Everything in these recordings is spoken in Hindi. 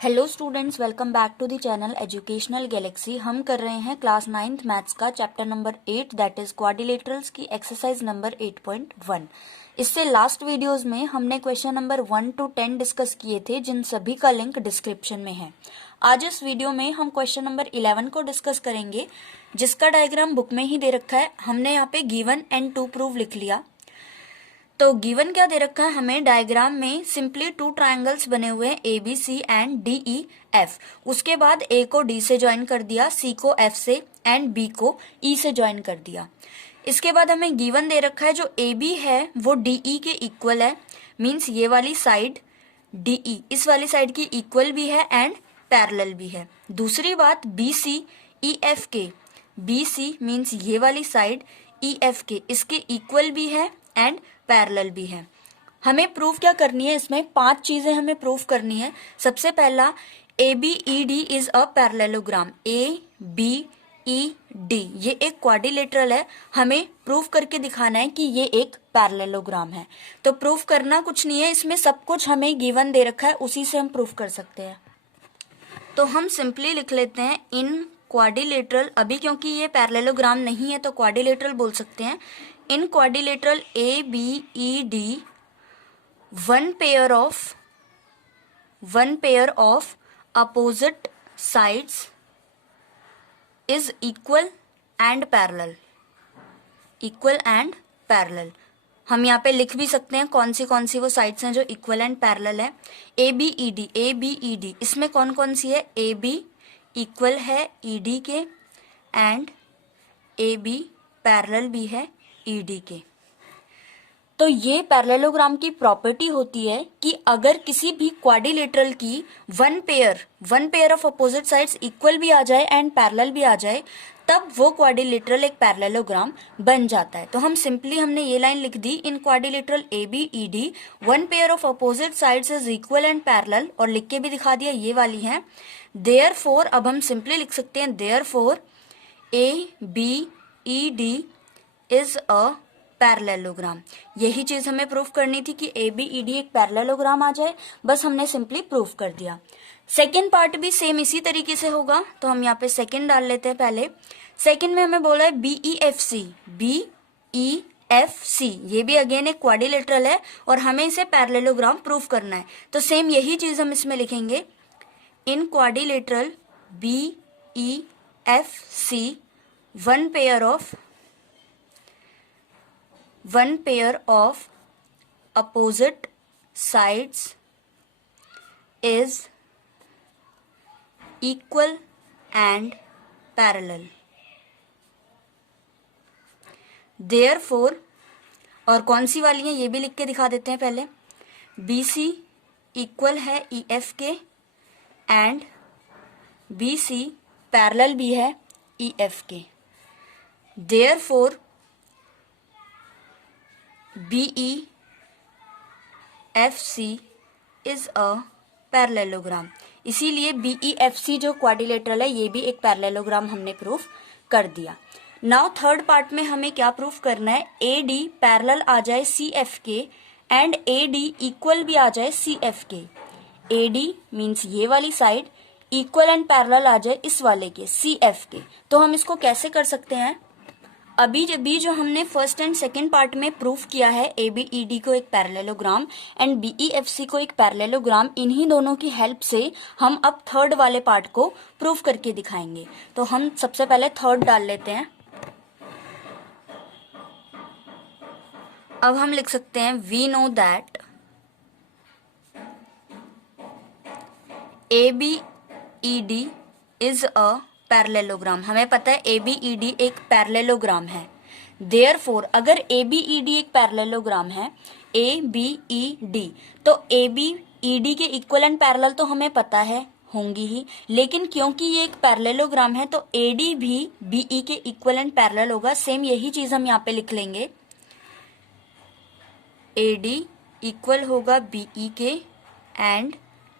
Hello students, welcome back to the channel educational galaxy. हम कर रहे हैं क्लास 9th मैथ्स का chapter number 8 that is quadrilaterals की एक्सरसाइज नंबर 8.1। इससे लास्ट वीडियोस में हमने क्वेश्चन नंबर 1 to 10 डिस्कस किए थे, जिन सभी का लिंक डिस्क्रिप्शन में है। आज इस वीडियो में हम क्वेश्चन नंबर 11 को डिस्कस करेंगे, जिसका डायग्राम बुक में ही दे रखा है। हमने यहाँ पे गिवन एंड टू प्रूव लिख लिया। तो गिवन क्या दे रखा है हमें, डायग्राम में सिंपली टू ट्रायंगल्स बने हुए हैं A B C and D E F. उसके बाद ए को डी से ज्वाइन कर दिया, सी को एफ से एंड बी को ई से ज्वाइन कर दिया। इसके बाद हमें गिवन दे रखा है जो ए बी है वो डी ई के इक्वल है, मीन्स ये वाली साइड डी ई इस वाली साइड की इक्वल भी है एंड पैरेलल भी है। दूसरी बात बी सी ई एफ के, बी सी मीन्स ये वाली साइड ई एफ के इसके इक्वल भी है एंड पैरेलल भी है। हमें प्रूफ क्या करनी है, इसमें 5 चीजें हमें प्रूफ करनी है। सबसे पहला, A B E D is a parallelogram. A B E D ये एक क्वाड्रिलेटरल है, हमें प्रूफ करके दिखाना है कि ये एक पैरेललोग्राम है। तो प्रूफ करना कुछ नहीं है, इसमें सब कुछ हमें गिवन दे रखा है, उसी से हम प्रूफ कर सकते हैं। तो हम सिंपली लिख लेते हैं इन क्वाड्रिलेटरल, अभी क्योंकि ये पैरेललोग्राम नहीं है तो क्वाड्रिलेटरल बोल सकते हैं। In quadrilateral A B E D one pair of opposite sides is equal and parallel। हम यहाँ पे लिख भी सकते हैं कौन सी वो साइड्स हैं जो इक्वल एंड पैरेलल है। ए बी ई डी इसमें कौन कौन सी है, ए बी इक्वल है ई डी के एंड ए बी पैरेलल भी है ई डी के। तो ये पैरेललोग्राम की प्रॉपर्टी होती है कि अगर किसी भी क्वाड्रिलेटरल की one pair of opposite sides equal भी आ जाए एंड पैरेलल भी आ जाए, तब वो क्वाड्रिलेटरल एक पैरेललोग्राम बन जाता है। तो हमने ये लाइन लिख दी, in quadrilateral A B E D one pair of opposite sides is equal and parallel, और लिख के भी दिखा दिया ये वाली है। देयरफॉर, अब हम सिंपली लिख सकते हैं therefore A B E D is a parallelogram. यही चीज हमें प्रूफ करनी थी कि ए बी ई डी एक पैरेललोग्राम आ जाए, बस हमने सिंपली प्रूफ कर दिया। सेकेंड पार्ट भी सेम इसी तरीके से होगा, तो हम यहाँ पे सेकेंड डाल लेते हैं। पहले सेकेंड में हमें बोला है बी ई एफ सी, ये भी अगेन एक क्वाड्रिलेटरल है और हमें इसे पैरेललोग्राम प्रूफ करना है। तो सेम यही चीज हम इसमें लिखेंगे, in quadrilateral B E F C one pair of opposite sides is equal and parallel। Therefore, और कौन सी वाली है ये भी लिख के दिखा देते हैं। पहले बी सी इक्वल है ई एफ के एंड बी सी पैरेलल भी है ई एफ के। Therefore BEFC is a parallelogram. इसीलिए BEFC जो क्वाड्रिलेटरल है ये भी एक पैरेललोग्राम हमने प्रूफ कर दिया। नाउ थर्ड पार्ट में हमें क्या प्रूफ करना है, AD पैरेलल आ जाए CF के एंड AD इक्वल भी आ जाए CF के। AD मीन्स ये वाली साइड इक्वल एंड पैरेलल आ जाए इस वाले के CF के। तो हम इसको कैसे कर सकते हैं, अभी जो हमने फर्स्ट एंड सेकंड पार्ट में प्रूफ किया है ए बी ई डी को एक parallelogram and B E F C को एक पैरेललोग्राम, इन्हीं दोनों की हेल्प से हम अब थर्ड वाले पार्ट को प्रूफ करके दिखाएंगे। तो हम सबसे पहले थर्ड डाल लेते हैं। अब हम लिख सकते हैं we know that A B E D is a parallelogram. हमें पता है ए बी ई डी एक पैरेललोग्राम है। देयरफॉर अगर ए बी ई डी एक पैरेललोग्राम है, ए बी ई डी, तो ए बी ई डी के इक्वल एंड पैरेलल तो हमें पता है होंगी ही, लेकिन क्योंकि ये एक पैरेललोग्राम है तो ए डी भी बी ई के इक्वल एंड पैरेलल होगा। सेम यही चीज हम यहाँ पे लिख लेंगे, ए डी इक्वल होगा बी ई के एंड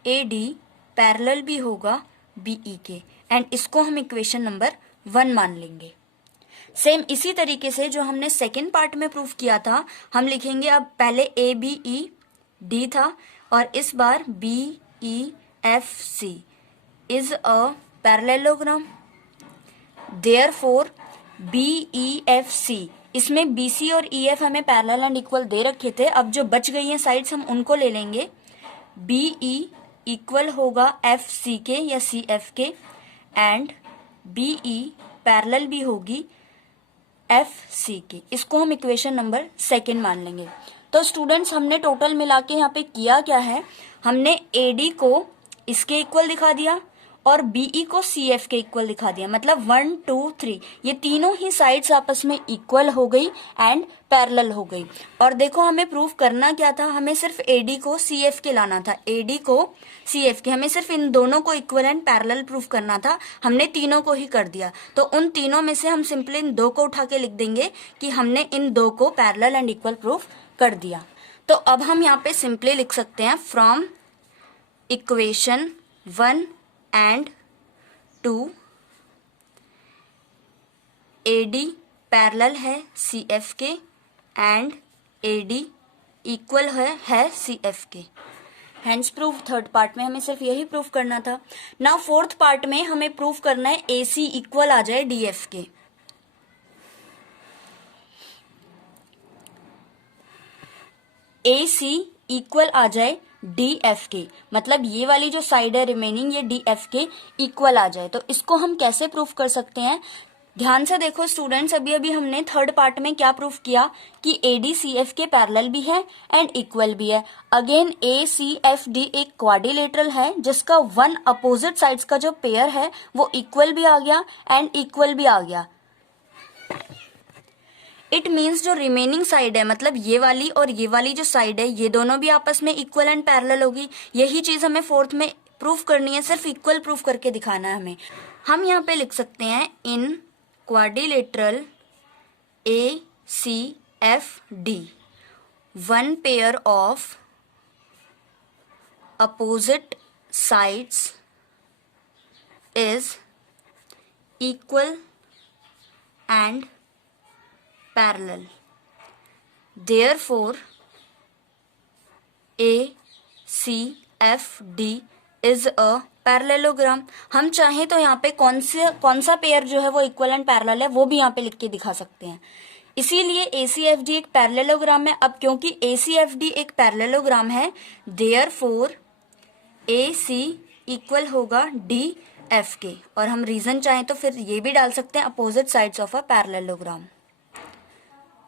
ए डी पैरेलल भी होगा बी ई के, एंड इसको हम इक्वेशन नंबर 1 मान लेंगे। सेम इसी तरीके से जो हमने सेकेंड पार्ट में प्रूफ किया था, हम लिखेंगे अब पहले ए बी ई डी था और इस बार B E FC is a parallelogram. Therefore BEFC, इसमें BC और EF हमें पैरेलल एंड इक्वल दे रखे थे. अब जो बच गई हैं साइड्स हम उनको ले लेंगे. BE इक्वल होगा FC के या CF के एंड BE पैरेलल भी होगी FC की. इसको हम इक्वेशन नंबर 2 मान लेंगे. तो स्टूडेंट्स हमने टोटल मिला के यहाँ पे किया क्या है, हमने AD को इसके इक्वल दिखा दिया और BE को CF के इक्वल दिखा दिया. मतलब 1 2 3 ये तीनों ही साइड्स आपस में इक्वल हो गई एंड पैरेलल हो गई. और देखो हमें प्रूफ करना क्या था, हमें सिर्फ AD को CF के लाना था. AD को CF के, हमें सिर्फ इन दोनों को इक्वल एंड पैरेलल प्रूफ करना था. हमने तीनों को ही कर दिया. तो उन तीनों में से हम सिंपली इन दो को उठा के लिख देंगे कि हमने इन दो को पैरेलल एंड इक्वल प्रूफ कर दिया. तो अब हम यहाँ पे सिंपली लिख सकते हैं from equation 1 and 2 AD parallel है CF के एंड AD इक्वल है CF के. Hence proof. थर्ड पार्ट में हमें सिर्फ यही प्रूफ करना था. नाउ फोर्थ पार्ट में हमें प्रूफ करना है AC इक्वल आ जाए DF के. AC इक्वल आ जाए DF के, मतलब ये वाली जो साइड है रिमेनिंग ये DF के इक्वल आ जाए. तो इसको हम कैसे प्रूफ कर सकते हैं, ध्यान से देखो स्टूडेंट्स. अभी अभी हमने थर्ड पार्ट में क्या प्रूफ किया कि AD CF के पैरेलल भी है एंड इक्वल भी है. अगेन ACFD एक क्वाड्रिलेटरल है जिसका वन अपोजिट साइड्स का जो पेयर है वो इक्वल भी आ गया एंड इक्वल भी आ गया. इट मीन्स जो रिमेनिंग साइड है, मतलब ये वाली और ये वाली जो साइड है, ये दोनों भी आपस में इक्वल एंड पैरेलल होगी. यही चीज हमें फोर्थ में प्रूफ करनी है, सिर्फ इक्वल प्रूफ करके दिखाना है हमें. हम यहाँ पे लिख सकते हैं in quadrilateral ACFD one pair of opposite sides is equal and parallel. Therefore ACFD is a parallelogram. हम चाहें तो यहाँ पे कौन सा पेयर जो है वो इक्वल एंड पैरेलल है वो भी यहाँ पे लिख के दिखा सकते हैं. इसीलिए ACFD एक पैरेललोग्राम है. अब क्योंकि ACFD एक पैरेललोग्राम है, therefore AC इक्वल होगा DF के. और हम रीजन चाहें तो फिर ये भी डाल सकते हैं opposite sides of a parallelogram.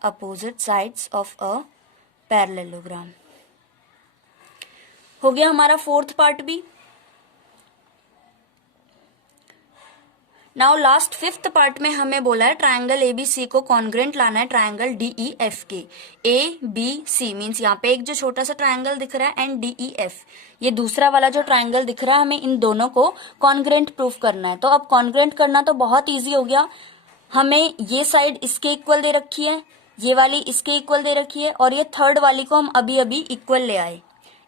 opposite sides of a parallelogram. हो गया हमारा फोर्थ पार्ट भी. नाउ लास्ट फिफ्थ पार्ट में हमें बोला है ट्रायंगल ABC को कॉन्ग्रेंट लाना है ट्रायंगल DEF के. ABC मीन्स यहाँ पे एक जो छोटा सा ट्रायंगल दिख रहा है एंड DEF ये दूसरा वाला जो ट्रायंगल दिख रहा है, हमें इन दोनों को कॉन्ग्रेंट प्रूफ करना है. तो अब कॉन्ग्रेंट करना तो बहुत ईजी हो गया. हमें ये साइड इसके इक्वल दे रखी है, ये वाली इसके इक्वल दे रखी है और ये थर्ड वाली को हम अभी अभी इक्वल ले आए.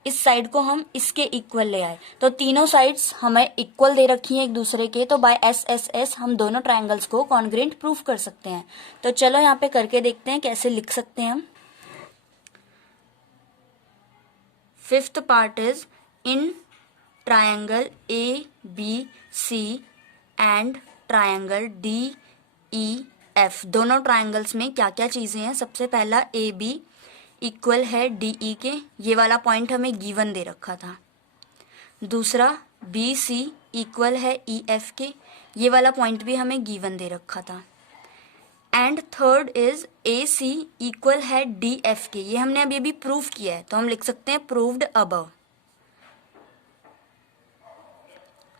इस साइड को हम इसके इक्वल ले आए. तो तीनों साइड्स हमें इक्वल दे रखी हैं एक दूसरे के. तो बाय SSS हम दोनों ट्रायंगल्स को कॉन्ग्रेंट प्रूफ कर सकते हैं. तो चलो यहाँ पे करके देखते हैं कैसे लिख सकते हैं हम. Fifth part is in triangle ABC and triangle DEF. दोनों ट्रायंगल्स में क्या क्या चीजें हैं. सबसे पहला AB इक्वल है DE के, ये वाला पॉइंट हमें गिवन दे रखा था. दूसरा BC इक्वल है EF के, ये वाला पॉइंट भी हमें गिवन दे रखा था. And third is AC equal है DF के, ये हमने अभी अभी प्रूफ किया है. तो हम लिख सकते हैं प्रूव्ड अबव.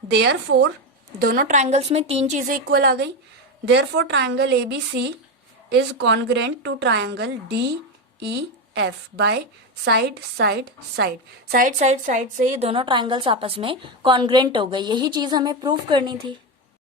देयरफॉर दोनों ट्रायंगल्स में तीन चीजें इक्वल आ गई. Therefore triangle ABC is congruent to triangle DEF by side side side. Side side side से ये दोनों ट्रायंगल्स आपस में कॉन्ग्रेंट हो गए. यही चीज हमें प्रूफ करनी थी.